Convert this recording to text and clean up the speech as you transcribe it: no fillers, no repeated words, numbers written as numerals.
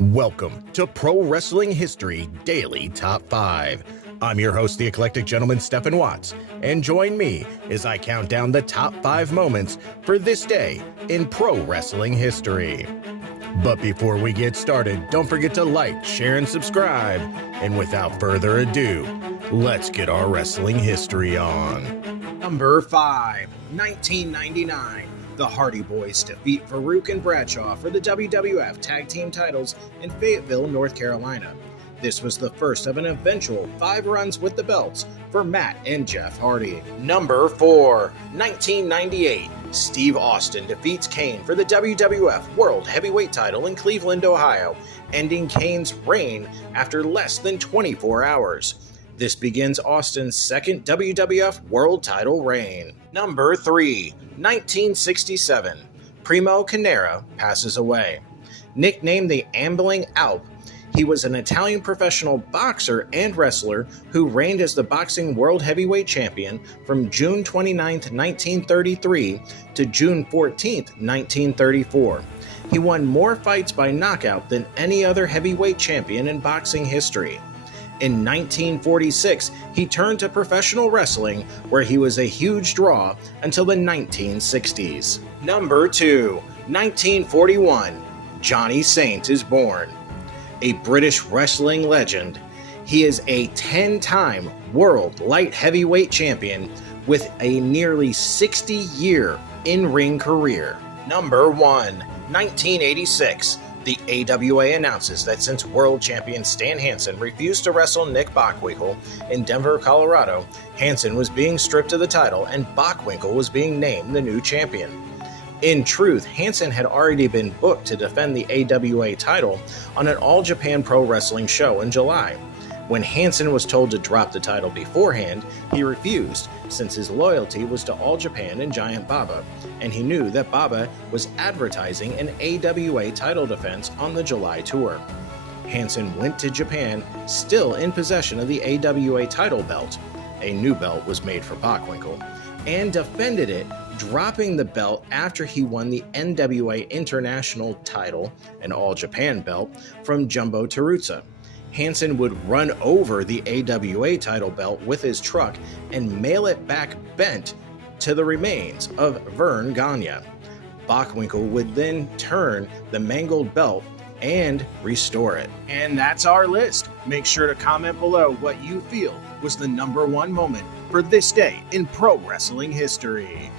Welcome to Pro Wrestling History Daily Top 5. I'm your host, the eclectic gentleman, Stephen Watts, and join me as I count down the top 5 moments for this day in pro wrestling history. But before we get started, don't forget to like, share, and subscribe. And without further ado, let's get our wrestling history on. Number 5, 1999. The Hardy Boys defeat Farouk and Bradshaw for the WWF Tag Team titles in Fayetteville, North Carolina. This was the first of an eventual 5 runs with the belts for Matt and Jeff Hardy. Number 4, 1998. Steve Austin defeats Kane for the WWF World Heavyweight title in Cleveland, Ohio, ending Kane's reign after less than 24 hours. This begins Austin's second WWF World title reign. Number 3, 1967. Primo Canero passes away. Nicknamed the Ambling Alp, he was an Italian professional boxer and wrestler who reigned as the boxing world heavyweight champion from June 29, 1933 to June 14, 1934. He won more fights by knockout than any other heavyweight champion in boxing history. In 1946, he turned to professional wrestling, where he was a huge draw until the 1960s. Number 2, 1941. Johnny Saint is born. A British wrestling legend, he is a 10-time world light heavyweight champion with a nearly 60-year in-ring career. Number 1, 1986. The AWA announces that since world champion Stan Hansen refused to wrestle Nick Bockwinkel in Denver, Colorado, Hansen was being stripped of the title and Bockwinkel was being named the new champion. In truth, Hansen had already been booked to defend the AWA title on an All Japan Pro Wrestling show in July. When Hansen was told to drop the title beforehand, he refused, since his loyalty was to All Japan and Giant Baba, and he knew that Baba was advertising an AWA title defense on the July tour. Hansen went to Japan, still in possession of the AWA title belt. A new belt was made for Bockwinkel, and defended it, dropping the belt after he won the NWA International title, an All Japan belt, from Jumbo Tsuruta. Hansen would run over the AWA title belt with his truck and mail it back bent to the remains of Vern Gagne. Bockwinkel would then turn the mangled belt and restore it. And that's our list. Make sure to comment below what you feel was the number 1 moment for this day in pro wrestling history.